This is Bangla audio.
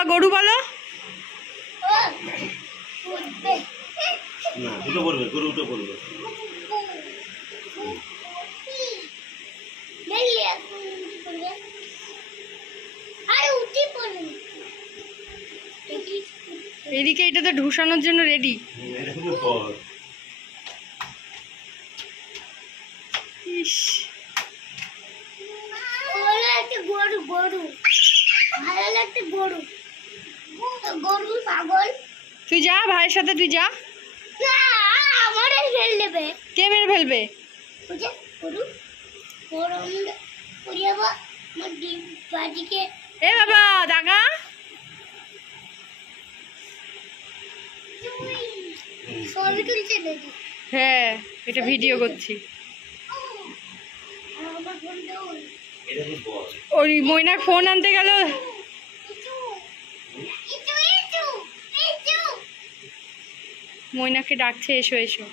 বাবা গরু বলো। না দুটো বলবে, গরু দুটো বলবে। এদিকে এটা তো ঢুসানোর জন্য রেডি। গরু গরু ভালো লাগছে, গরু গরু পাগল। তুই যা ভাইয়ের সাথে, তুই যা। আমার ফেল দেবে। কে মেরে ফেলবে? গরু গরু যাবো আমার বাড়িকে। এ বাবা দাগা। ছবি তুলছে নাকি? হ্যাঁ, এটা ভিডিও করছি। ওই ময়নার ফোন আনতে গেল, ময়নাকে ডাকছে এসো এসো।